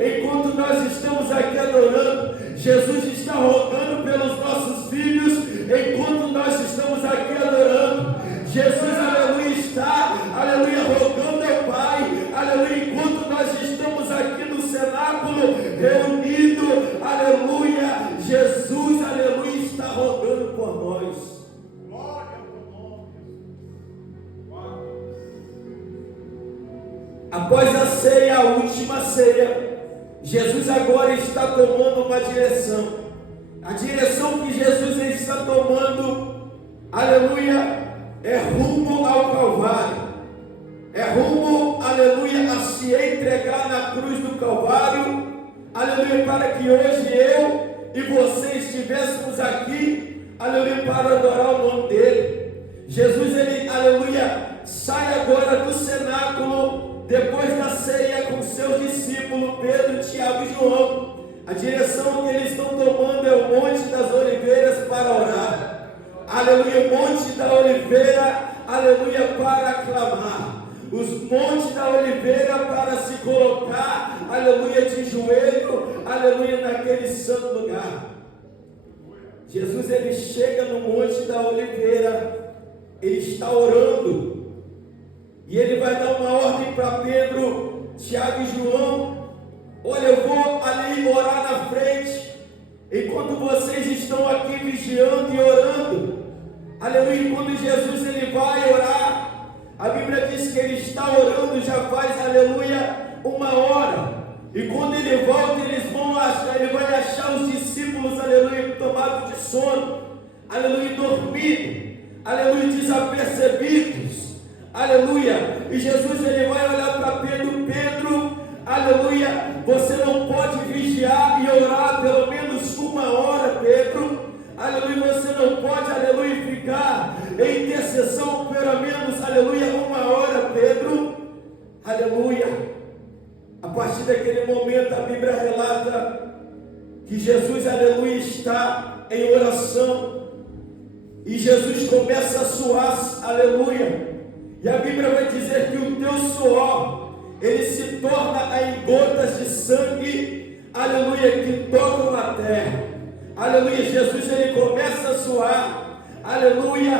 enquanto nós estamos aqui adorando, Jesus está rogando pelos nossos filhos, enquanto nós estamos aqui adorando. Jesus, aleluia, está, aleluia, rogando ao Pai, aleluia, enquanto nós estamos aqui no cenáculo, reunido, aleluia, Jesus, aleluia, está rogando por nós. Após a ceia, a última ceia, Jesus agora está tomando uma direção. A direção que Jesus está tomando, aleluia, é rumo ao Calvário. É rumo, aleluia, a se entregar na cruz do Calvário, aleluia, para que hoje eu e você estivéssemos aqui, aleluia, para adorar o nome dele. Jesus, ele, aleluia, sai agora do cenáculo, depois da ceia, com seus discípulos, Pedro, Tiago e João. A direção que eles estão tomando é o Monte das Oliveiras para orar. Aleluia, Monte da Oliveira, aleluia, para clamar. Os Montes da Oliveira para se colocar, aleluia, de joelho, aleluia, naquele santo lugar. Jesus, ele chega no Monte da Oliveira, ele está orando. E ele vai dar uma ordem para Pedro, Tiago e João. Olha, eu vou ali orar na frente, enquanto vocês estão aqui vigiando e orando. Aleluia, quando Jesus ele vai orar, a Bíblia diz que ele está orando já faz, aleluia, 1 hora. E quando ele volta, eles vão achar, ele vai achar os discípulos, aleluia, tomados de sono, aleluia, dormindo, aleluia, desapercebidos. Aleluia, e Jesus ele vai olhar para Pedro, Pedro, aleluia, você não pode vigiar e orar pelo menos 1 hora, Pedro, aleluia, você não pode, aleluia, ficar em intercessão pelo menos, aleluia, 1 hora, Pedro, aleluia. A partir daquele momento a Bíblia relata que Jesus, aleluia, está em oração, e Jesus começa a suar, aleluia. E a Bíblia vai dizer que o teu suor, ele se torna em gotas de sangue, aleluia, que tocam na terra. Aleluia, Jesus, ele começa a suar, aleluia,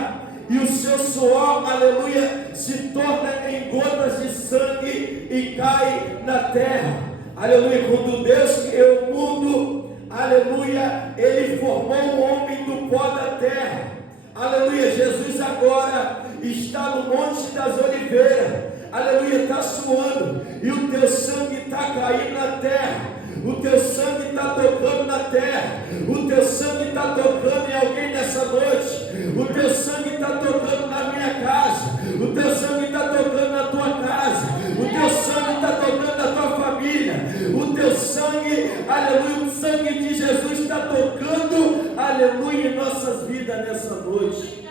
e o seu suor, aleluia, se torna em gotas de sangue e cai na terra. Aleluia, quando Deus criou o mundo, aleluia, ele formou o homem do pó da terra. Aleluia, Jesus agora está no Monte das Oliveiras, aleluia, está suando, e o teu sangue está caindo na terra, o teu sangue está tocando na terra, o teu sangue está tocando em alguém nessa noite, o teu sangue está tocando na minha casa, o teu sangue está tocando na tua casa, o teu sangue está tocando na tua família, o teu sangue, aleluia, o sangue de Jesus está tocando, aleluia, em nossas vidas nessa noite.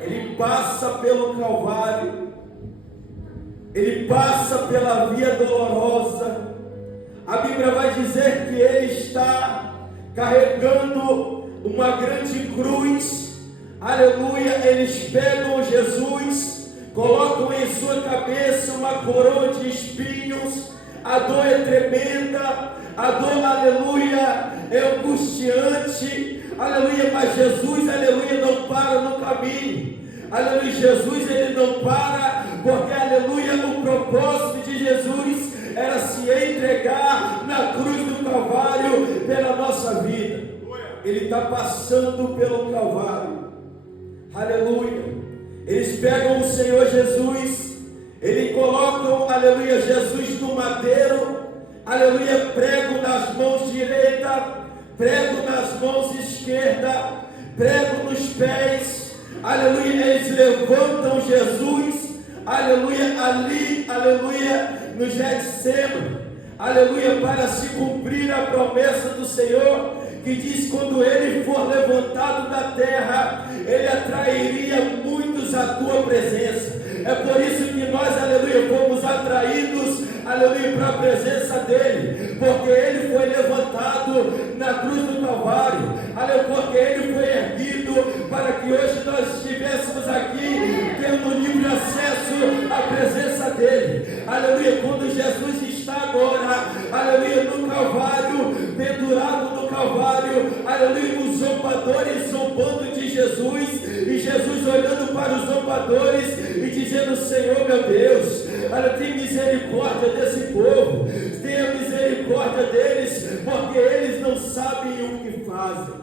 Ele passa pelo Calvário, ele passa pela via dolorosa. A Bíblia vai dizer que ele está carregando uma grande cruz, aleluia. Eles pegam Jesus, colocam em sua cabeça uma coroa de espinhos, a dor é tremenda, a dor, aleluia, é angustiante, aleluia, mas Jesus, aleluia, não para no caminho, aleluia, Jesus, ele não para, porque, aleluia, o propósito de Jesus era se entregar na cruz do Calvário pela nossa vida. Ele está passando pelo Calvário, aleluia. Eles pegam o Senhor Jesus, eles colocam, aleluia, Jesus no madeiro, aleluia, prego nas mãos direita, prego nas mãos esquerda, prego nos pés, aleluia. Eles levantam Jesus, aleluia, ali, aleluia, no Getsemane, aleluia, para se cumprir a promessa do Senhor, que diz: quando ele for levantado da terra, ele atrairia muitos à tua presença. É por isso que nós, aleluia, fomos atraídos, aleluia, para a presença dele, porque ele foi levantado na cruz do Calvário, aleluia, porque ele foi erguido para que hoje nós estivéssemos aqui, tendo livre acesso à presença dele, aleluia. Quando Jesus está agora, aleluia, pecadores e dizendo: Senhor meu Deus, olha, tem misericórdia desse povo, tenha misericórdia deles, porque eles não sabem o que fazem.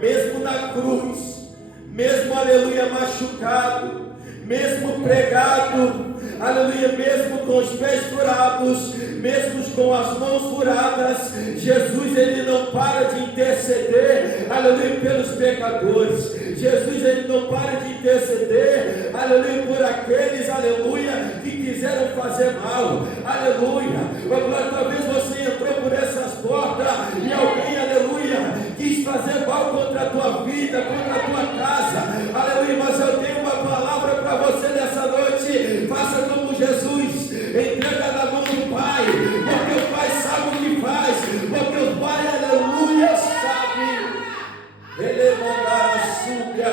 Mesmo na cruz, mesmo, aleluia, machucado, mesmo pregado, aleluia, mesmo com os pés furados, mesmo com as mãos furadas, Jesus, ele não para de interceder, aleluia, pelos pecadores. Jesus, ele não para de interceder, aleluia, por aqueles, aleluia, que quiseram fazer mal, aleluia. Talvez você entrou por essas portas e alguém, aleluia, quis fazer mal contra a tua vida, contra a tua casa, aleluia, mas eu tenho uma palavra para você nessa noite: faça como Jesus, entrega na mão do Pai, porque o Pai sabe o que faz, porque o Pai, aleluia, sabe. Ele mandar a súbia.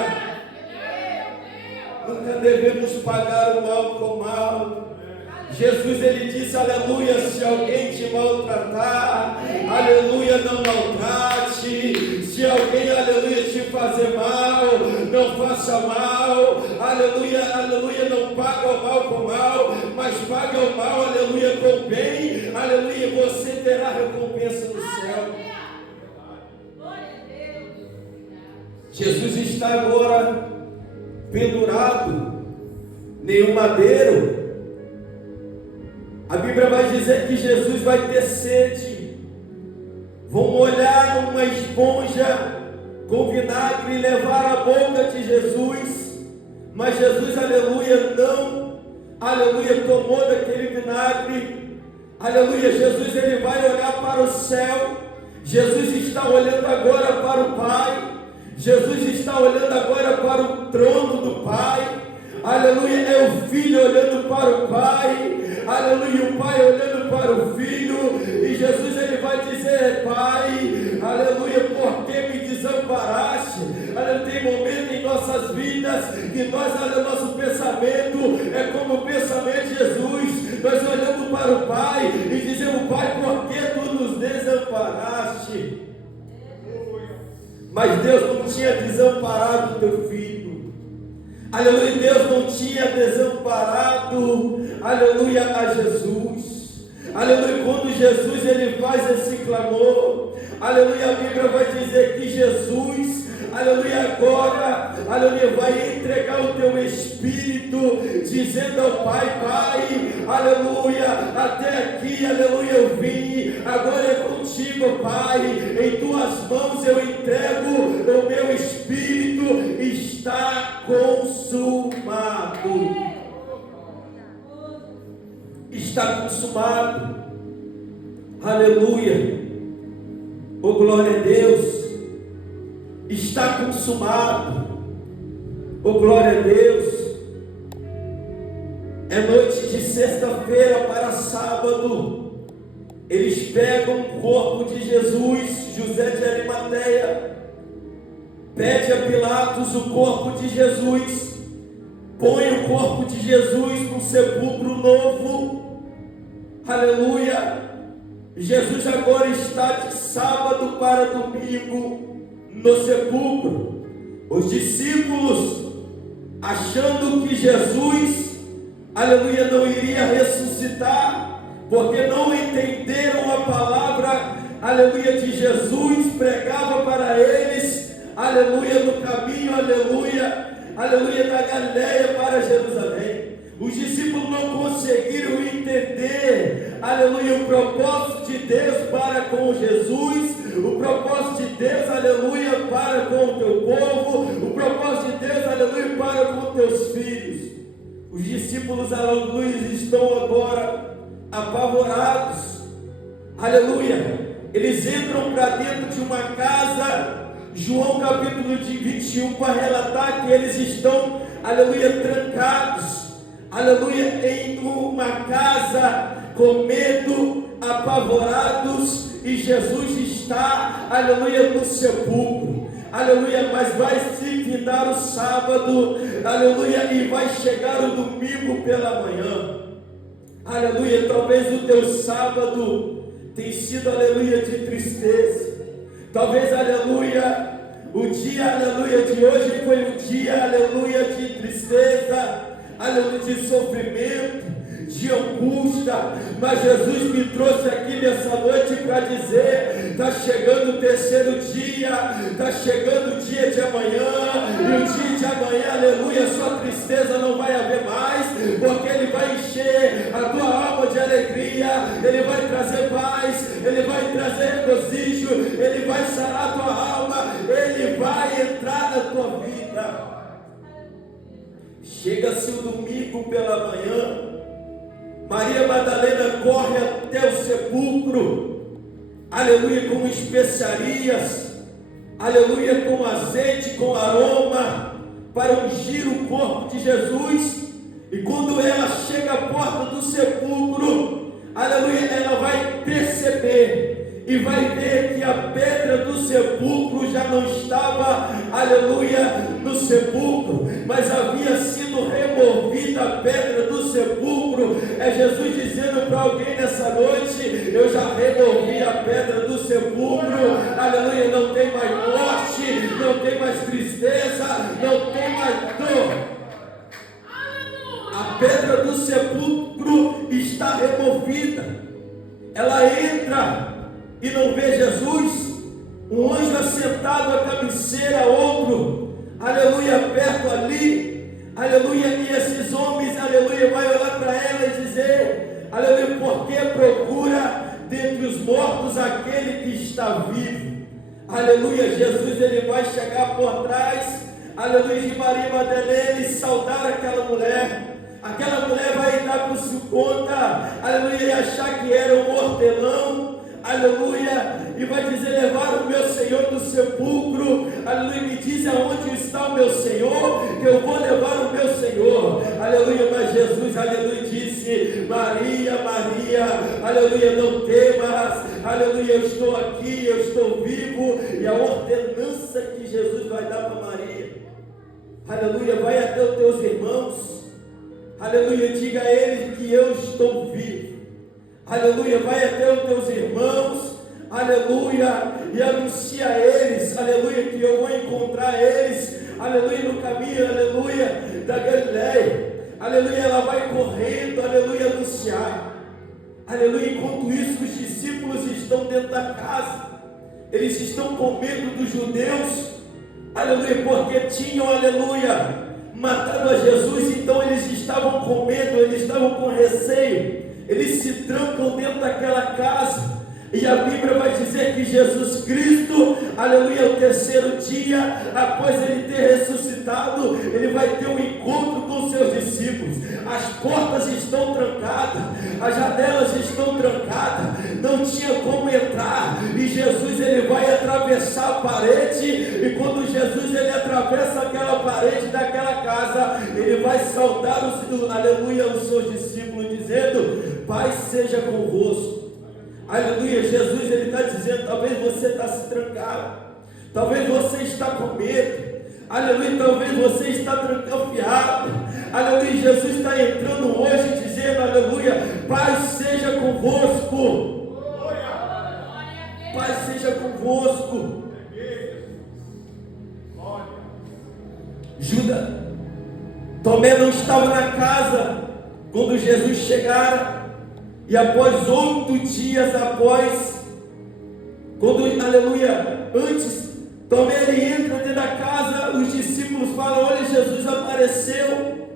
Nunca devemos pagar o mal com mal. Jesus, ele disse, aleluia, se alguém te maltratar, aleluia, não maltrate. Se alguém, aleluia, te fazer mal, não faça mal, aleluia, aleluia, não paga o mal com mal, mas paga o mal, aleluia, com bem, aleluia, você terá recompensa no céu. Jesus está agora pendurado em um madeiro. A Bíblia vai dizer que Jesus vai ter sede. Vão molhar uma esponja com vinagre e levar à boca de Jesus. Mas Jesus, aleluia, não, aleluia, tomou daquele vinagre. Aleluia, Jesus, ele vai olhar para o céu. Jesus está olhando agora para o Pai. Jesus está olhando agora para o trono do Pai. Aleluia, é o Filho olhando para o Pai, aleluia, o Pai olhando para o Filho, e Jesus, ele vai dizer: Pai, aleluia, por que me desamparaste? Aleluia, tem momento em nossas vidas que nós, aleluia, nosso pensamento é como o pensamento de Jesus, nós olhando para o Pai e dizemos: Pai, por que tu nos desamparaste? Mas Deus não tinha desamparado o teu filho. Aleluia, Deus não tinha desamparado, aleluia, a Jesus. Aleluia, quando Jesus, ele faz esse clamor, aleluia, a Bíblia vai dizer que Jesus, aleluia, agora, aleluia, vai entregar o teu espírito, dizendo ao Pai: Pai, aleluia, até aqui, aleluia, eu vim, agora é contigo, Pai, em tuas mãos eu entrego o meu espírito, está consumado. Está consumado. Aleluia. Oh, glória a Deus. Está consumado. Oh, glória a Deus. É noite de sexta-feira para sábado. Eles pegam o corpo de Jesus, José de Arimateia, pede a Pilatos o corpo de Jesus, põe o corpo de Jesus num sepulcro novo. Aleluia. Jesus agora está de sábado para domingo no sepulcro. Os discípulos, achando que Jesus, aleluia, não iria ressuscitar, porque não entenderam a palavra, aleluia, de Jesus, pregava para eles, aleluia, no caminho, aleluia, aleluia, da Galileia para Jerusalém. Os discípulos não conseguiram entender, aleluia, o propósito de Deus para com Jesus, o propósito de Deus, aleluia, para com o teu povo, o propósito de Deus, aleluia, para com teus filhos. Os discípulos, aleluia, estão agora apavorados, aleluia, eles entram para dentro de uma casa, João capítulo 21 para relatar que eles estão, aleluia, trancados, aleluia, em uma casa, com medo, apavorados, e Jesus está, aleluia, no sepulcro, aleluia, mas vai se findar o sábado, aleluia, e vai chegar o domingo pela manhã, aleluia. Talvez o teu sábado tenha sido, aleluia, de tristeza, talvez, aleluia, O dia, aleluia, de hoje foi um dia, aleluia, de tristeza, aleluia, de sofrimento, de angústia, mas Jesus me trouxe aqui nessa noite para dizer: está chegando o terceiro dia, está chegando o dia de amanhã, e o dia de amanhã, aleluia, sua tristeza não vai haver mais, porque Ele vai encher a tua alma de alegria, Ele vai trazer paz, Ele vai trazer regozijo, Ele vai sarar a tua alma, Ele vai entrar na tua vida. Chega-se o domingo pela manhã, Maria Madalena corre até o sepulcro, aleluia, com especiarias, aleluia, com azeite, com aroma, para ungir o corpo de Jesus. E quando ela chega à porta do sepulcro, aleluia, ela vai perceber e vai ver que a pedra do sepulcro já não estava, aleluia, no sepulcro, mas havia sido removida a pedra do sepulcro. É Jesus dizendo para alguém nessa noite: eu já removi a pedra do sepulcro, aleluia, não tem mais morte, não tem mais tristeza, não tem mais dor. A pedra do sepulcro está removida. Ela entra e não vê Jesus, um anjo assentado à cabeceira, outro, aleluia, perto ali, aleluia, e esses homens, aleluia, vai olhar para ela e dizer, aleluia, porque procura dentre os mortos aquele que está vivo, aleluia. Jesus, ele vai chegar por trás, aleluia, de Maria Madalena e saudar aquela mulher vai dar por sua conta, aleluia, e achar que era um hortelão, aleluia, e vai dizer: levaram o meu Senhor do sepulcro, aleluia, me diz aonde está o meu Senhor, que eu vou levar o meu Senhor, aleluia. Mas Jesus, aleluia, disse: Maria, Maria, aleluia, não temas, aleluia, eu estou aqui, eu estou vivo. E a ordenança que Jesus vai dar para Maria, aleluia, vai até os teus irmãos, aleluia, diga a eles que eu estou vivo, aleluia, vai até os teus irmãos, aleluia, e anuncia a eles, aleluia, que eu vou encontrar eles, aleluia, no caminho, aleluia, da Galileia, aleluia. Ela vai correndo, aleluia, anunciar, aleluia. Enquanto isso, os discípulos estão dentro da casa, eles estão com medo dos judeus, aleluia, porque tinham, aleluia, matado a Jesus. Então eles estavam com medo, eles estavam com receio, eles se trancam dentro daquela casa. E a Bíblia vai dizer que Jesus Cristo, aleluia, o terceiro dia, após ele ter ressuscitado, ele vai ter um encontro com seus discípulos. As portas estão trancadas, as janelas estão trancadas, não tinha como entrar. E Jesus, ele vai atravessar a parede, e quando Jesus, ele atravessa aquela parede daquela casa, ele vai saudar aleluia, os seus discípulos, dizendo: paz seja convosco. Aleluia. Jesus, ele está dizendo: talvez você está se trancado, talvez você está com medo, aleluia, talvez você está trancafiado, aleluia. Jesus está entrando hoje dizendo, aleluia, paz seja convosco, paz seja convosco. Tomé não estava na casa quando Jesus chegara. E após 8 dias após, quando, aleluia, antes, Tomé ele entra dentro da casa, os discípulos falam: olha, Jesus apareceu,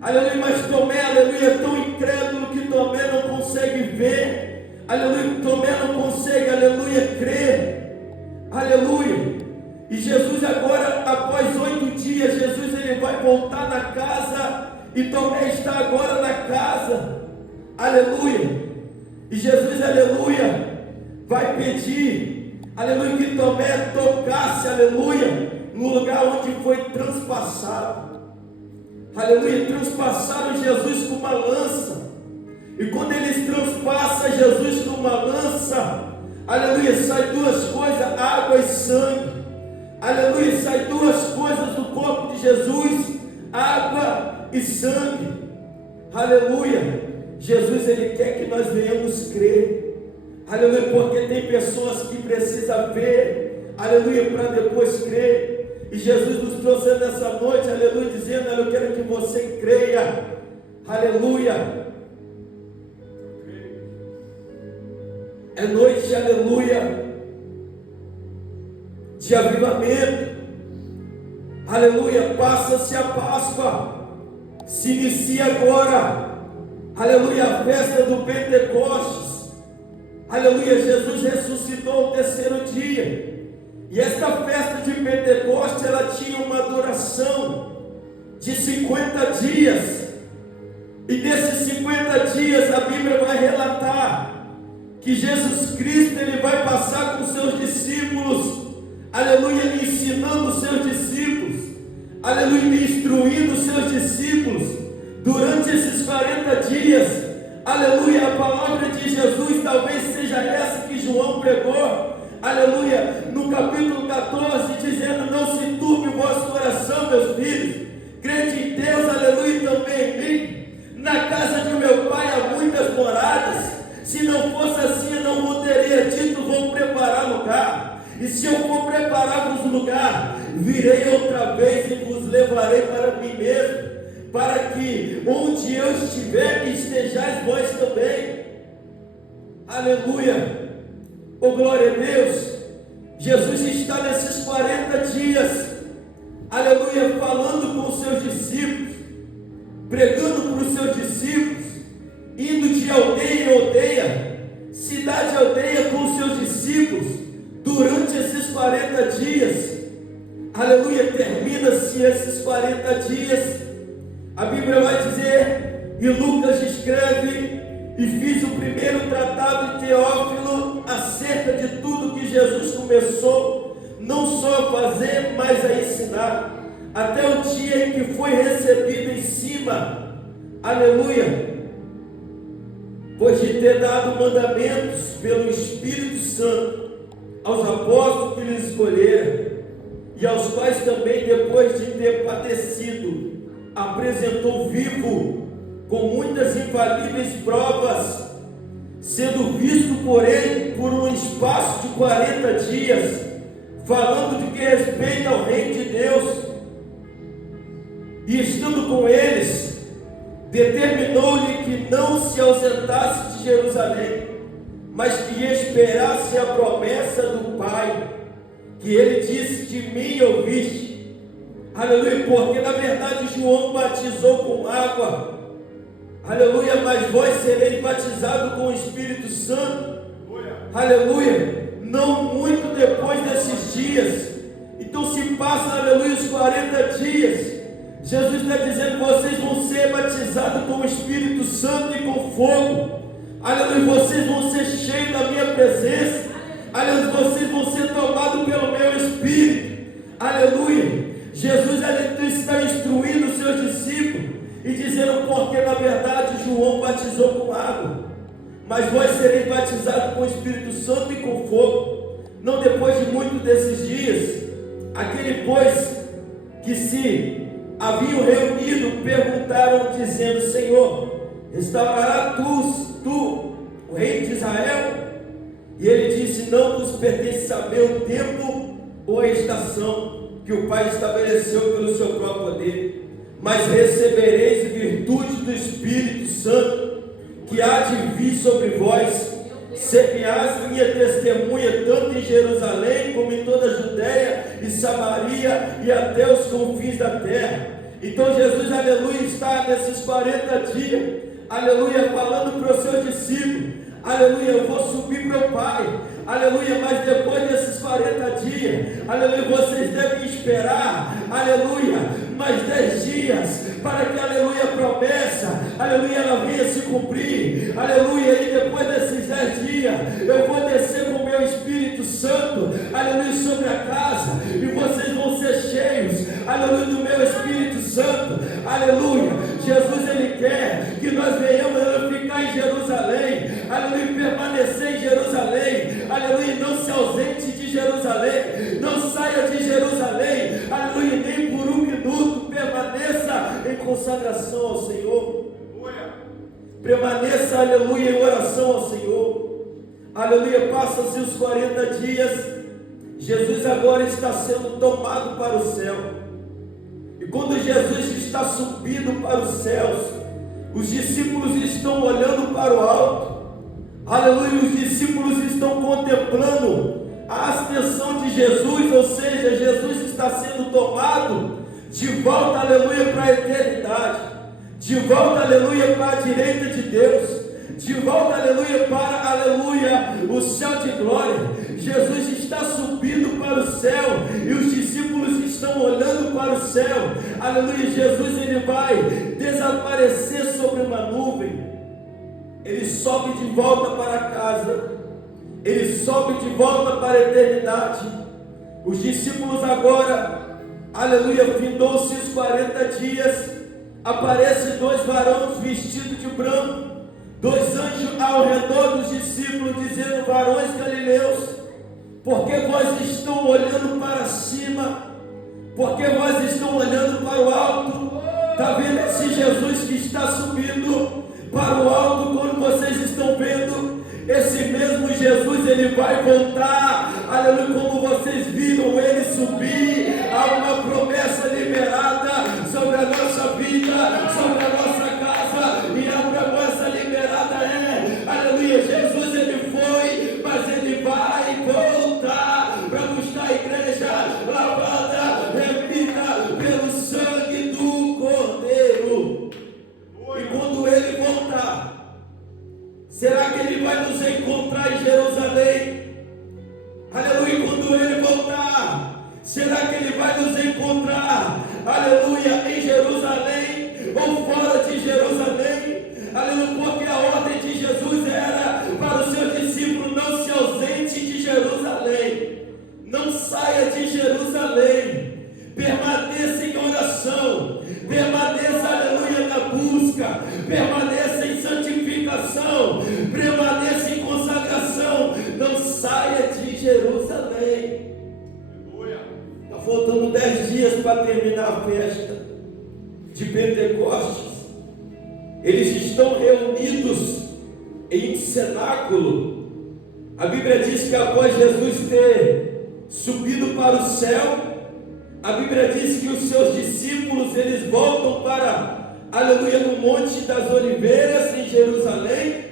aleluia. Mas Tomé, aleluia, é tão incrédulo que Tomé não consegue ver, aleluia, Tomé não consegue, aleluia, crer, aleluia. E Jesus agora, após 8 dias, Jesus ele vai voltar na casa, e Tomé está agora na casa, aleluia. E Jesus, aleluia, vai pedir, aleluia, que Tomé tocasse, aleluia, no lugar onde foi transpassado, aleluia. Transpassaram Jesus com uma lança, e quando eles transpassam Jesus com uma lança, aleluia, sai 2 coisas, água e sangue, aleluia, sai 2 coisas do corpo de Jesus, água e sangue, aleluia. Jesus, ele quer que nós venhamos crer, aleluia, porque tem pessoas que precisam ver, aleluia, para depois crer. E Jesus nos trouxe nessa noite, aleluia, dizendo: eu quero que você creia, aleluia. É noite, aleluia, de avivamento, aleluia. Passa-se a Páscoa, se inicia agora, aleluia, a festa do Pentecostes, aleluia. Jesus ressuscitou no terceiro dia, e esta festa de Pentecostes, ela tinha uma duração de 50 dias, e nesses 50 dias a Bíblia vai relatar que Jesus Cristo, ele vai passar com seus discípulos, aleluia, ensinando os seus discípulos, aleluia, instruindo os seus discípulos, durante esses 40 dias, aleluia. A palavra de Jesus talvez seja essa que João pregou, aleluia, no capítulo 14, dizendo: não se turbe o vosso coração, meus filhos, crede em Deus, aleluia, e também em mim. Na casa de meu pai há muitas moradas. Se não fosse assim, eu não teria dito: vou preparar lugar. E se eu for preparar-vos lugar, virei outra vez e vos levarei para mim mesmo, para que onde eu estiver, estejais vós também. Aleluia. Oh, glória a Deus. Jesus está nesses 40 dias, aleluia, falando com os seus discípulos, pregando para os seus discípulos, indo de aldeia em aldeia, cidade em aldeia, com os seus discípulos, durante esses 40 dias, aleluia. Termina-se esses 40 dias, a Bíblia vai dizer, e Lucas escreve: e fiz o primeiro tratado de Teófilo acerca de tudo que Jesus começou, não só a fazer, mas a ensinar, até o dia em que foi recebido em cima, aleluia, pois de ter dado mandamentos pelo Espírito Santo aos apóstolos que lhes escolheram, e aos quais também, depois de ter padecido, apresentou vivo, com muitas infalíveis provas, sendo visto por ele por um espaço de 40 dias, falando de que respeita ao reino de Deus, e estando com eles, determinou-lhe que não se ausentasse de Jerusalém, mas que esperasse a promessa do Pai, que ele disse: de mim ouviste. Aleluia, porque na verdade João batizou com água, aleluia, mas vós sereis batizados com o Espírito Santo, aleluia, não muito depois desses dias. Então se passa, aleluia, os 40 dias, Jesus está dizendo: vocês vão ser batizados com o Espírito Santo e com fogo, aleluia, vocês vão ser cheios da minha presença, aleluia, vocês vão ser tomados pelo meu Espírito, aleluia. Jesus está instruindo os seus discípulos e dizendo: porque na verdade João batizou com água, mas vós sereis batizados com o Espírito Santo e com fogo, não depois de muito desses dias. Aquele, pois, que se haviam reunido, perguntaram, dizendo: Senhor, restaurará tu o reino de Israel? E ele disse: não vos pertence saber o tempo ou a estação que o Pai estabeleceu pelo seu próprio poder, mas recebereis virtude do Espírito Santo, que há de vir sobre vós. Ser-me-ás minha testemunha, tanto em Jerusalém como em toda a Judéia e Samaria e até os confins da terra. Então Jesus, aleluia, está nesses 40 dias, aleluia, falando para os seus discípulos: aleluia, eu vou subir para o Pai, aleluia, mas depois desses 40 dias, aleluia, vocês devem esperar, aleluia, mais 10 dias, para que, aleluia, a promessa, aleluia, ela venha se cumprir, aleluia. E depois desses 10 dias, eu vou descer com o meu Espírito Santo, aleluia, sobre a casa, e vocês vão ser cheios, aleluia, do meu Espírito Santo, aleluia. Jesus, ele quer que nós venhamos ficar em Jerusalém, aleluia, permanecer em Jerusalém, aleluia, não se ausente de Jerusalém, não saia de Jerusalém, aleluia, nem por um minuto. Permaneça em consagração ao Senhor, permaneça, aleluia, em oração ao Senhor, aleluia. Passam-se os 40 dias, Jesus agora está sendo tomado para o céu. E quando Jesus está subindo para os céus, os discípulos estão olhando para o alto. Aleluia, os discípulos estão contemplando a ascensão de Jesus, ou seja, Jesus está sendo tomado de volta, aleluia, para a eternidade, de volta, aleluia, para a direita de Deus, de volta, aleluia, para, aleluia, o céu de glória. Jesus está subindo para o céu e os discípulos estão olhando para o céu. Aleluia, Jesus ele vai desaparecer sobre uma nuvem. Ele sobe de volta para casa. Ele sobe de volta para a eternidade. Os discípulos agora, aleluia, findou-se os 40 dias. Aparecem 2 varões vestidos de branco, 2 anjos ao redor dos discípulos, dizendo: varões galileus, porque vós estão olhando para cima? Porque vós estão olhando para o alto? Está vendo esse Jesus que está subindo para o alto? Quando vocês estão vendo, esse mesmo Jesus, ele vai voltar. Aleluia, como vocês viram ele subir. Há uma promessa liberada sobre a nossa vida, sobre a nossa casa, e a promessa liberada é, aleluia, Jesus ele foi, mas ele vai voltar para buscar a igreja lavada, remida pelo sangue do Cordeiro. E quando ele voltar, será que ele vai nos encontrar em Jerusalém? Aleluia, quando ele voltar, será que ele vai nos encontrar, aleluia, em Jerusalém ou fora de Jerusalém? Aleluia, porque a ordem de Jesus era para os seus discípulos: não se ausente de Jerusalém, não saia de Jerusalém, permaneça em oração, permaneça, aleluia, na busca, permaneça em santificação, permaneça em consagração, não saia de Jerusalém. Está faltando 10 dias para terminar a festa de Pentecostes. Eles estão reunidos em cenáculo. A Bíblia diz que após Jesus ter subido para o céu, a Bíblia diz que os seus discípulos, eles voltam para, aleluia, no Monte das Oliveiras, em Jerusalém.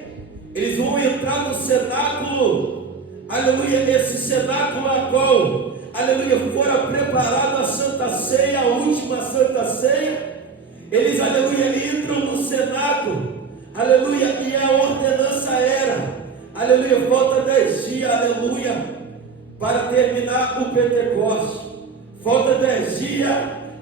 Eles vão entrar no cenáculo, aleluia, esse cenáculo a qual, aleluia, fora preparada a Santa Ceia, a última Santa Ceia. Eles, aleluia, entram no cenáculo, aleluia, e a ordenança era, aleluia, falta 10 dias, aleluia, para terminar o Pentecostes. Falta 10 dias,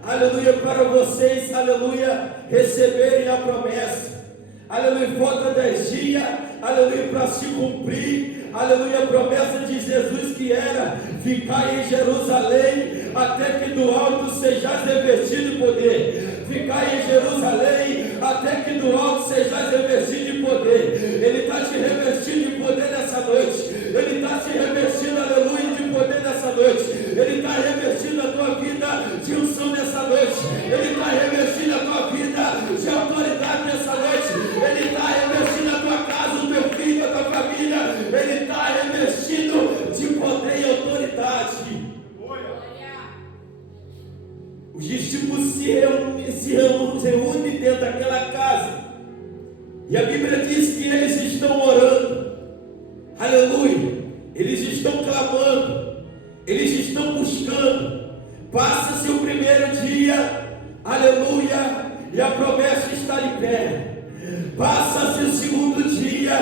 aleluia, para vocês, aleluia, receberem a promessa. Aleluia, falta 10 dias, aleluia, para se cumprir, aleluia, a promessa de Jesus que era ficar em Jerusalém até que do alto sejais revestido de poder. Ficar em Jerusalém até que do alto sejais revestido de poder. Ele está te revestindo de poder nessa noite. Ele está te revestindo, aleluia, de poder nessa noite. Ele está revestindo a tua vida de unção nessa noite. Ele está revestindo a tua vida de autoridade nessa noite. Ele está revestindo a tua casa, o teu filho, a tua família. Ele está revestindo de poder e autoridade. Os discípulos se reúnem dentro daquela casa. E a Bíblia diz que eles estão orando. Aleluia. Eles estão clamando. Eles estão buscando. Passa-se o primeiro dia. Aleluia. E a promessa está de pé. Passa-se o segundo dia.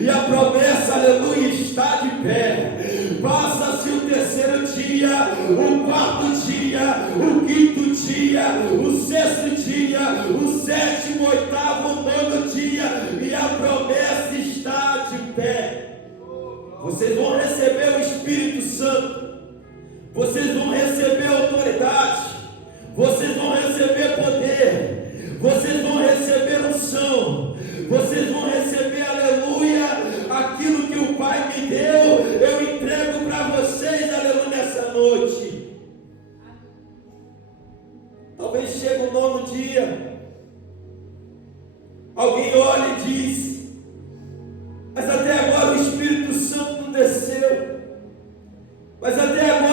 E a promessa, aleluia, está de pé. Passa-se o terceiro dia, o quarto dia, o quinto dia, o sexto dia, o sétimo, oitavo, nono dia, e a promessa está de pé. Vocês vão receber o Espírito Santo, vocês vão receber autoridade, vocês vão receber poder, vocês vão receber unção, vocês vão receber, aleluia, aquilo que o Pai me deu, eu entrego para vocês, aleluia, nessa noite. Talvez chegue o 9º dia, alguém olha e diz: mas até agora o Espírito Santo não desceu, mas até agora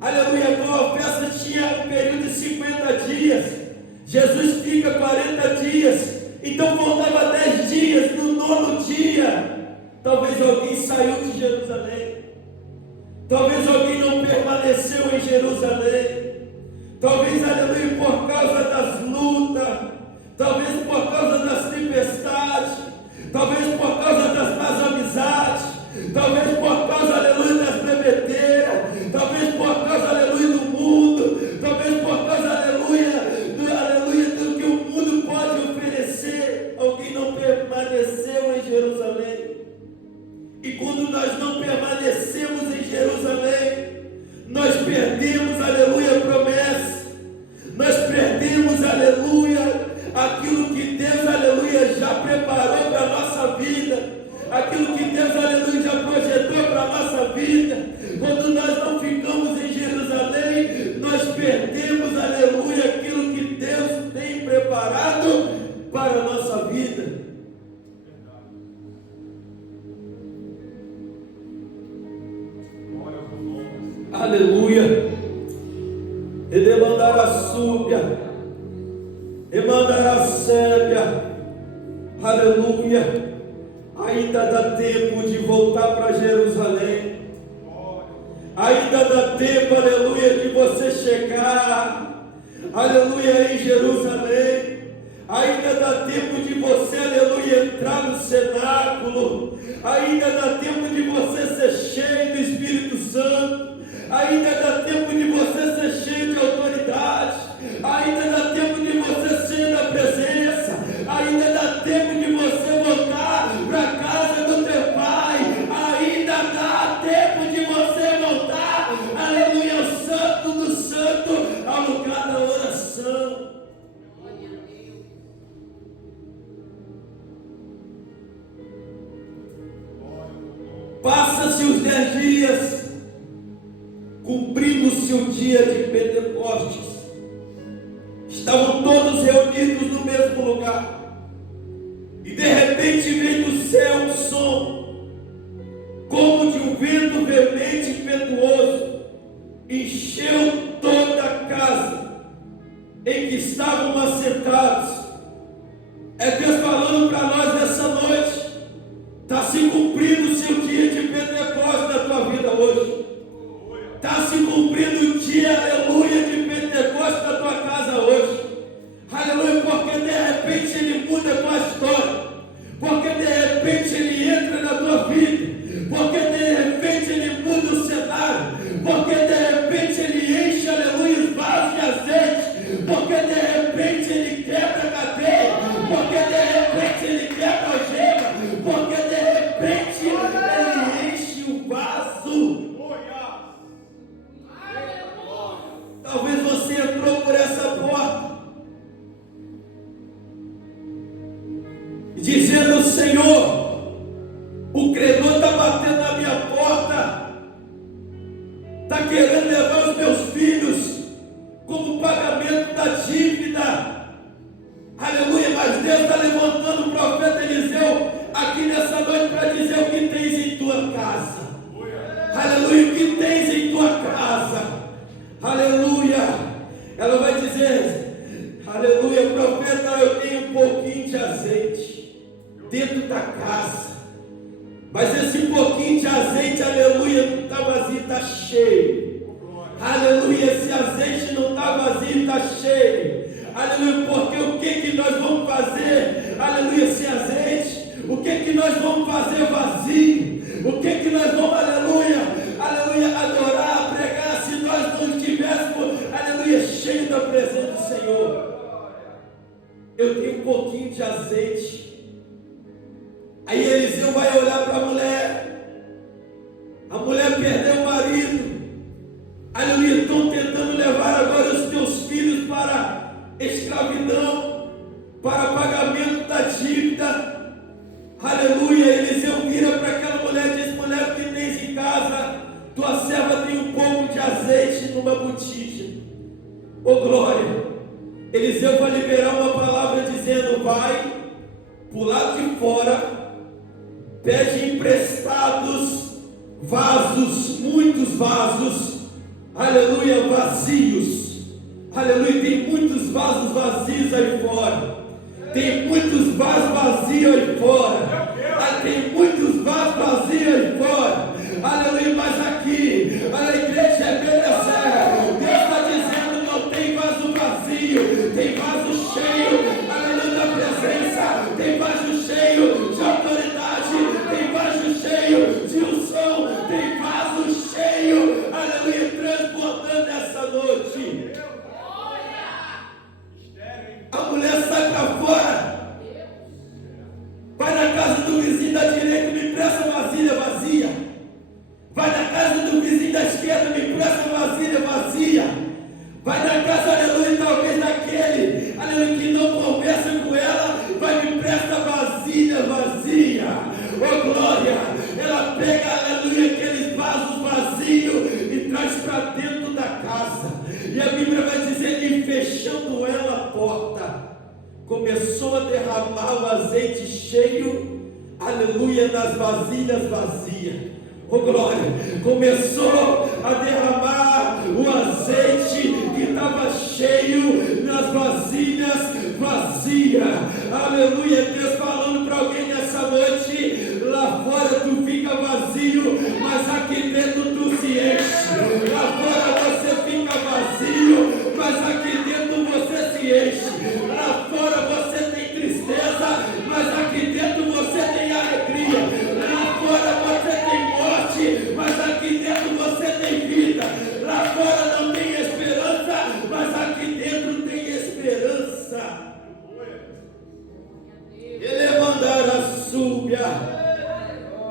Aleluia, a festa tinha um período de 50 dias. Jesus fica 40 dias. Então faltava 10 dias. No 9º dia, talvez alguém saiu de Jerusalém. Talvez alguém não permaneceu em Jerusalém. Talvez, aleluia, por causa das lutas. Talvez por causa das tempestades. Talvez por causa das más amizades. Talvez por causa, aleluia, das bebedeiras. Talvez por causa, aleluia, do mundo. Talvez por causa, aleluia, do que o mundo pode oferecer. Alguém não permaneceu em Jerusalém. E quando nós não permanecemos em Jerusalém, nós perdemos, aleluia, a promessa. Nós perdemos, aleluia, aquilo que Deus, aleluia, já preparou para a nossa vida. Aquilo que Deus, aleluia, já projetou para a nossa vida. Quando nós não ficamos em Jerusalém, nós perdemos, aleluia, aquilo que Deus tem preparado para a nossa vida. Aleluia. E demandar a súbia, e mandar a sébia. Aleluia. Ainda dá tempo de voltar para Jerusalém. Ainda dá tempo, aleluia, de você chegar, aleluia, em Jerusalém. Ainda dá tempo de você, aleluia, entrar no cenáculo. Ainda dá tempo de você ser cheio do Espírito Santo. Ainda dá tempo de você ser cheio de autoridade. Ainda dá tempo de você ser da presença. Ainda dá tempo de você voltar para a casa do teu Pai. Ainda dá tempo de você voltar, aleluia, ao santo do santo, ao lugar da oração. Passa-se os 10 dias, cumprindo-se o dia de Pentecostes. Estavam todos reunidos no mesmo lugar. E de repente veio do céu um som, como de um vento veemente e impetuoso, encheu toda a casa em que estavam assentados. É Deus falando para nós nessa noite. Está se cumprindo o seu dia de Pentecostes na tua vida hoje. Está se cumprindo o dia, aleluia, de Pentecostes na tua casa hoje. Aleluia, porque de repente Ele muda a tua história. Porque de repente Ele entra na tua vida. Porque de repente Ele muda o cenário. Porque de repente Ele enche, aleluia, os vasos de azeite. Porque de repente Ele quebra a cadeia. Porque de repente Ele quebra a algema. Porque de repente Ele enche o vaso. Talvez você entrou por essa porta dizendo: Senhor, o credor está batendo na minha porta, está querendo levar os meus filhos como pagamento da dívida. Aleluia, mas Deus está levantando o profeta Eliseu aqui nessa noite para dizer o que tens em tua casa. Aleluia, o que tens em tua casa. Aleluia. Ela vai dizer: aleluia, profeta, eu tenho um pouquinho de azeite dentro da casa, mas esse pouquinho de azeite, aleluia, não está vazio, está cheio. Aleluia, esse azeite não está vazio, está cheio. Aleluia, porque o que nós vamos fazer, aleluia, sem azeite? O que nós vamos fazer vazio? O que nós vamos, aleluia, adorar, pregar, se nós não estivéssemos, aleluia, cheio da presença do Senhor? Eu tenho um pouquinho de azeite. Aí Eliseu vai olhar para a mulher perdeu o marido. Aleluia, estão tentando levar agora os teus filhos para escravidão, para pagamento da dívida. Aleluia, Eliseu vira para aquela mulher e diz: mulher, o que tens em casa? Tua serva tem um pouco de azeite numa botija. Oh glória! Eliseu vai liberar uma palavra dizendo: vai para o lado de fora, pede emprestados vasos, muitos vasos, aleluia, vazios. Aleluia, tem muitos vasos vazios aí fora. Tem muitos vasos vazios aí fora. Tem muitos vasos vazios aí fora. Aleluia, mas aqui, a igreja é Benezer. Deus está dizendo: não tem vaso vazio, tem vaso cheio, aleluia, da presença. Tem vaso cheio de autoridade, tem vaso cheio de unção, tem vaso cheio, aleluia, transbordando essa noite. A mulher sai para fora, vai na casa do vizinho da direita, me empresta vasilha vazia. Vai na casa do vizinho da esquerda, me empresta vasilha vazia. Vai na casa, aleluia, talvez daquele, aleluia, que não conversa com ela, vai me empresta vasilha vazia. Oh glória, ela pega, aleluia, aqueles vasos vazios e traz para dentro da casa. E a Bíblia vai dizer que, fechando ela a porta, começou a derramar o azeite cheio, aleluia, nas vasilhas vazias. Oh glória, começou a derramar o azeite que estava cheio nas vasilhas vazias. Aleluia, Deus falando para alguém nessa noite: lá fora tu fica vazio, mas aqui dentro tu se enche. Lá fora você fica vazio, mas aqui dentro você se enche. Lá fora você tem tristeza, mas aqui dentro você tem alegria. Lá fora você tem morte, mas aqui dentro você tem vida. Lá fora não tem esperança, mas aqui dentro tem esperança. Ele mandar a súbia,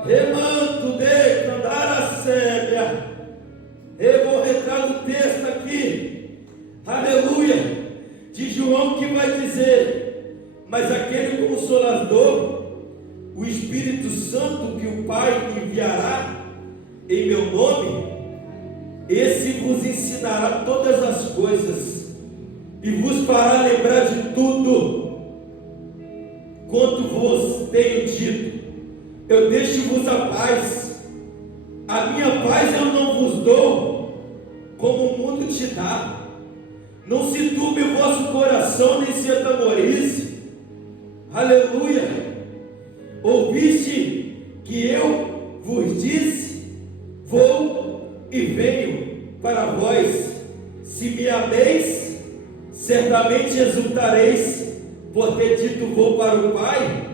remanto de cantar a sébia. Eu vou entrar no texto aqui, aleluia, de João, que vai dizer: mas aquele Consolador, o Espírito Santo, que o Pai enviará em meu nome, esse vos ensinará todas as coisas e vos fará lembrar de tudo quanto vos tenho dito. Eu deixo-vos a paz, a minha paz eu não vos dou, como o mundo te dá. Não se turbe o vosso coração, nem se atemorize. Aleluia. Ouviste que eu vos disse: vou e venho para vós. Se me ameis, certamente exultareis por ter dito: vou para o Pai,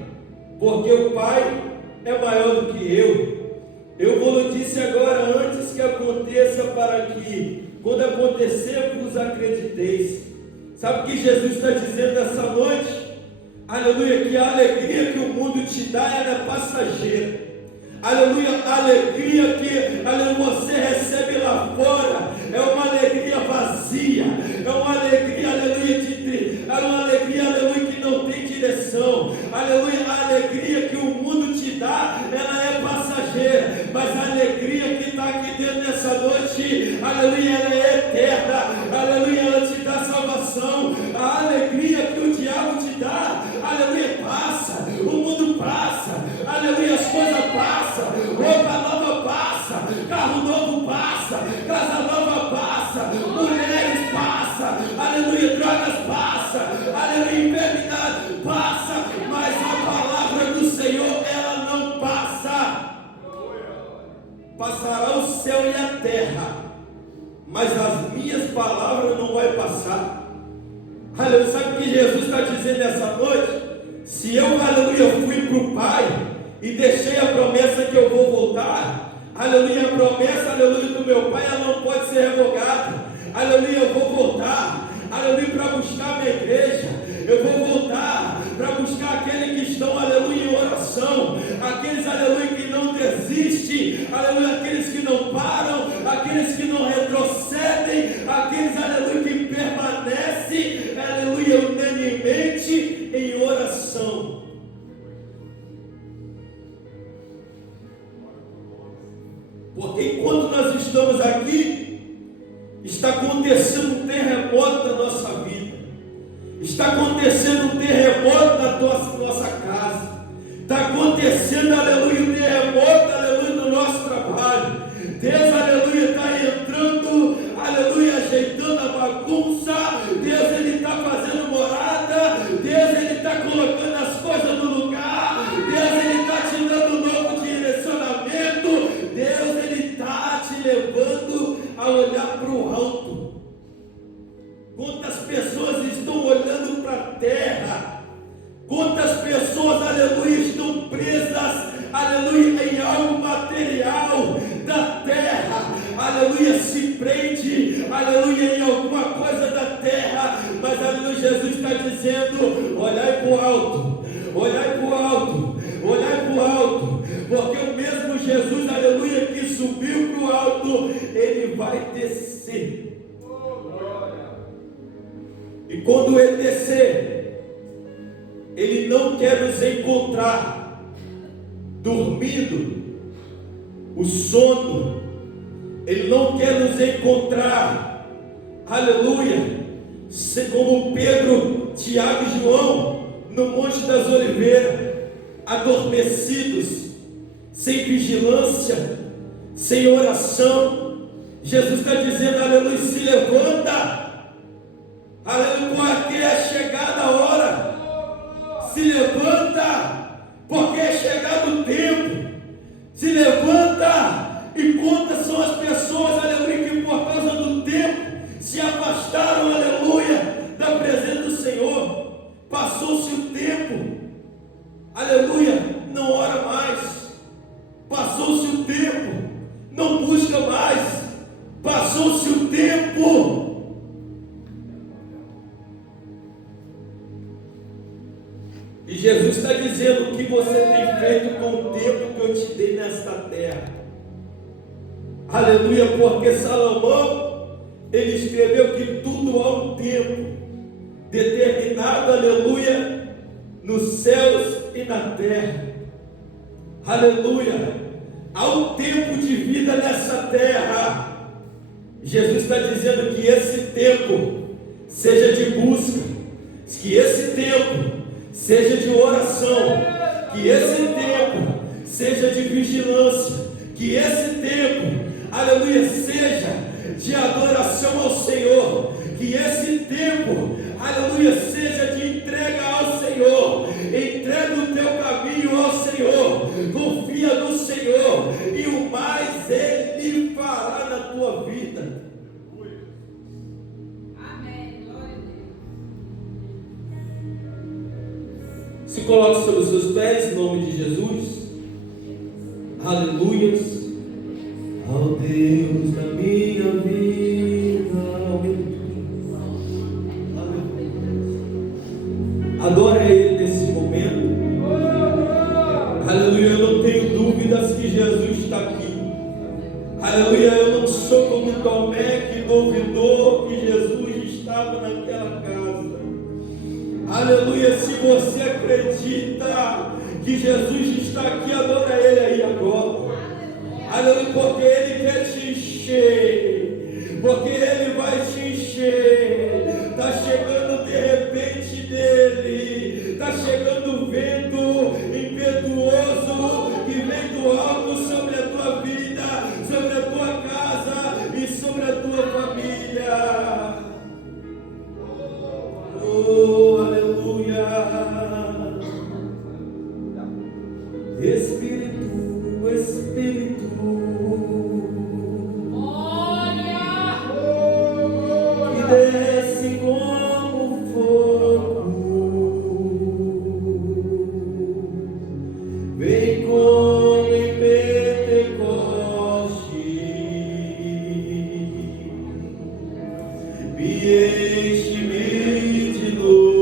porque o Pai é maior do que eu. Eu vou disse agora, antes que aconteça, para que, quando acontecer, vos acrediteis. Sabe o que Jesus está dizendo essa noite? Aleluia, que a alegria que o mundo te dá, ela é passageira. Aleluia, a alegria que, aleluia, você recebe lá fora é uma alegria vazia, é uma alegria, aleluia, é uma alegria, aleluia, que não tem direção. Aleluia, a alegria que o mundo te dá, ela é passageira, mas a alegria que está aqui dentro dessa noite, aleluia, ela é eterna. Aleluia, ela te dá salvação. A alegria que o diabo te dá, aleluia, passa, o mundo passa, aleluia, as coisas passam, roupa nova passa, carro novo passa, casa nova passa, mulheres passa, aleluia, drogas passa, aleluia, enfermidade passa, mas a palavra do Senhor, ela não passa. Passará o céu e a terra, mas as minhas palavras não vai passar. Aleluia, sabe o que Jesus está dizendo nessa noite? Se eu, aleluia, fui para o Pai e deixei a promessa que eu vou voltar, aleluia, a promessa, aleluia, do meu Pai, ela não pode ser revogada. Aleluia, eu vou voltar, aleluia, para buscar a minha igreja. Eu vou voltar para buscar aqueles que estão, aleluia, em oração, aqueles, aleluia, que não desistem, aleluia, aqueles que não param, aqueles que não retrocedem, aqueles, aleluia, que permanecem, aleluia, unanemente em oração. Porque enquanto nós estamos aqui, está acontecendo um terremoto na nossa vida. Está acontecendo um terremoto na nossa casa. Está acontecendo, aleluia, um terremoto, aleluia, no nosso trabalho. Deus, aleluia, está entrando, aleluia, Quantas pessoas estão olhando para a terra? Quantas pessoas, aleluia, estão presas, aleluia, em algo material da terra, aleluia, se prende, aleluia, em alguma coisa da terra, mas aleluia, Jesus está dizendo: olhai para o alto, olhai para o alto, olhai para o alto, porque o mesmo Jesus, aleluia, que subiu para o alto, ele vai descer. E quando ele descer, ele não quer nos encontrar dormindo, o sono. Ele não quer nos encontrar, aleluia, como Pedro, Tiago e João, no Monte das Oliveiras, adormecidos, sem vigilância, sem oração. Jesus está dizendo, aleluia, se levanta, aleluia, porque é chegada a hora. Se levanta, porque é chegado o tempo. Se levanta, e quantas são as pessoas, aleluia, que por causa do tempo se afastaram, aleluia, da presença do Senhor. Passou-se o tempo, aleluia, não ora mais. Passou-se o tempo, não busca mais. Passou-se o tempo. E Jesus está dizendo: o que você tem feito com o tempo que eu te dei nesta terra? Aleluia, porque Salomão, ele escreveu que tudo há um tempo determinado, aleluia, nos céus e na terra. Aleluia, há um tempo de vida nessa terra. Jesus está dizendo que esse tempo seja de busca, que esse tempo seja de oração, que esse tempo seja de vigilância, que esse tempo, aleluia, seja de adoração ao Senhor, que esse tempo, aleluia, seja de entrega ao Senhor. Entrega o teu caminho ao Senhor, confia no Senhor, e o mais Ele fará na tua vida. Se coloque sobre os seus pés, em nome de Jesus. Aleluias. Ao Deus da minha vida. Adore a Ele nesse momento. Aleluia. Eu não tenho dúvidas que Jesus está aqui. Aleluia. Eu não sou como Tomé, que duvidou que Jesus estava naquela casa. Aleluia, se você acredita que Jesus está aqui, adora Ele aí agora. Aleluia, porque Ele quer te encher, porque Ele vai te encher. Está chegando de repente dEle, está chegando o vento impetuoso que vem do alto sobre a tua vida, sobre a tua casa e sobre a tua família. Oh, aleluia. Espírito, Espírito, olha, que desce como fogo, vem como em Pentecoste, me enche-me de novo.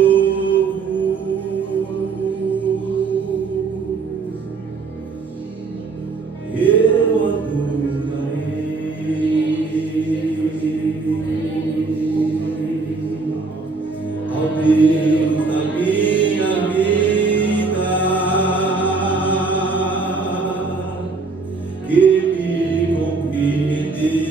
Eu adorarei ao Deus da minha vida, que me compreendeu,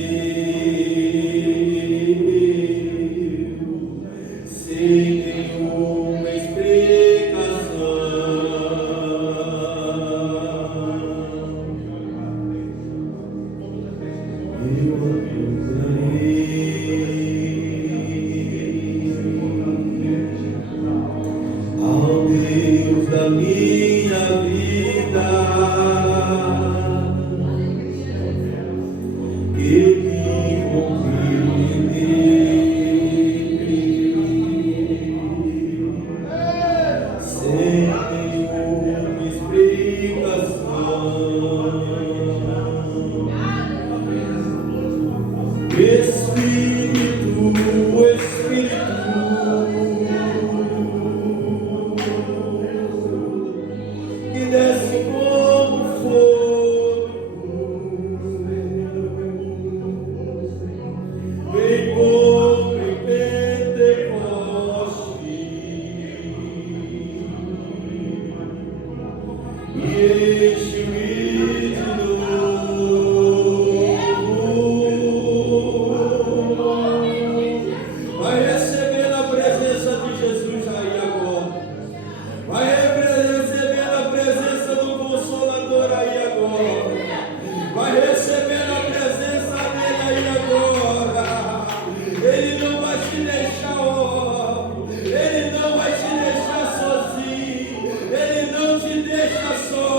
te deixar órfão, Ele não vai te deixar sozinho, Ele não te deixa só.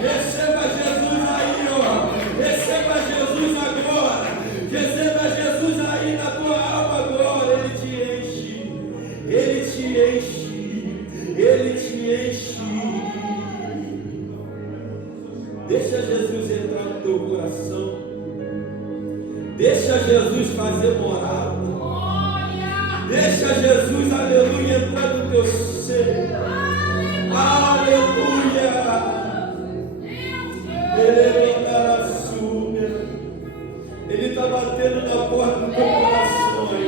Receba Jesus aí, ó. Receba Jesus agora. Receba Jesus aí na tua alma agora. Ele te enche, Ele te enche, Ele te enche. Deixa Jesus entrar no teu coração. Deixa Jesus fazer morada. Deixa Jesus, aleluia, entrar no teu ser. Aleluia. Ele está batendo na porta do teu coração aí.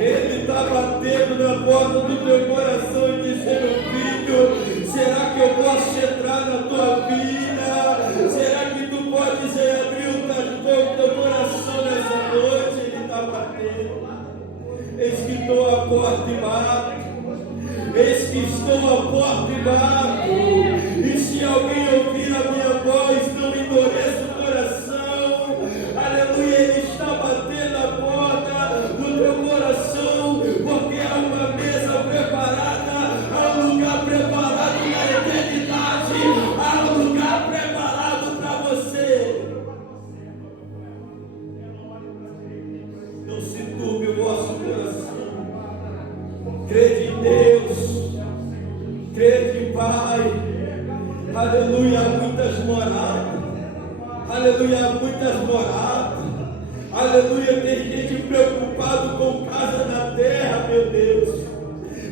Ele está batendo na porta do teu coração e dizendo: filho, será que eu posso entrar na tua vida? Será que tu podes abrir o teu coração nessa noite? Ele está batendo. Eis que estou à porta e bato. Eis que estou à porta e bato. E se alguém ouvir a minha voz, não endureça o coração. Aleluia, Ele está batendo a porta do teu coração, porque há uma mesa preparada, há um lugar preparado na eternidade, há um lugar preparado para você. Não se turbe o vosso coração. Crede em Deus, crede em Pai. Aleluia, há muitas moradas. Aleluia, há muitas moradas. Aleluia, tem gente preocupada com casa na terra, meu Deus.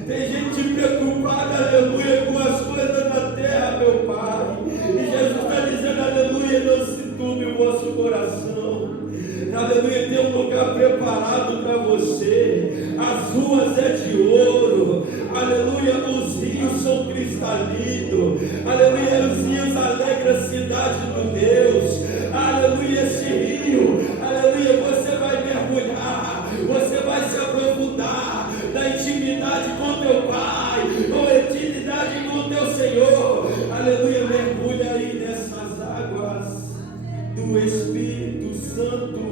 Tem gente preocupada, aleluia, com as coisas na terra, meu Pai. E Jesus está dizendo, aleluia, não se turbe o vosso coração. Aleluia, tem um lugar preparado para você. As ruas é de ouro. Aleluia, os rios são cristalinos. Aleluia, os rios alegram a cidade do Deus. Aleluia, esse rio. Aleluia, você vai mergulhar. Você vai se aprofundar na intimidade com teu Pai, com intimidade com teu Senhor. Aleluia, mergulha aí nessas águas do Espírito Santo.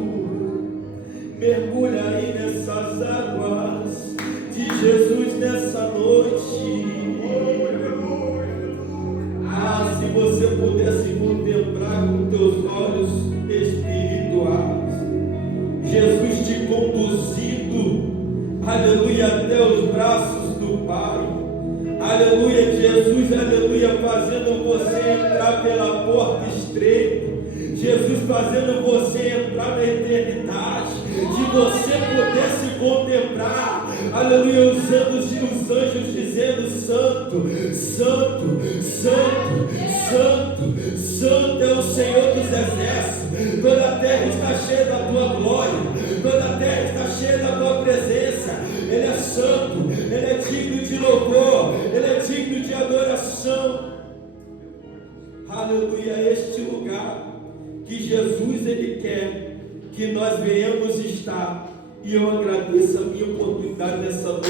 Mergulha aí nessas águas de Jesus nessa noite. Ah, se você pudesse contemplar com teus olhos espirituais, Jesus te conduzindo, aleluia, até os braços do Pai. Aleluia, Jesus, aleluia, fazendo você entrar pela porta estreita. Jesus fazendo você entrar na eternidade, de você poder se contemplar, aleluia, os anjos dizendo: Santo, Santo, Santo, Santo, Santo é o Senhor dos exércitos. Toda a terra está cheia da tua glória, toda a terra está cheia da tua presença. Ele é santo, Ele é digno de louvor, Ele é digno de adoração. Aleluia, este lugar que Jesus Ele quer que nós venhamos estar. E eu agradeço a minha oportunidade nessa noite.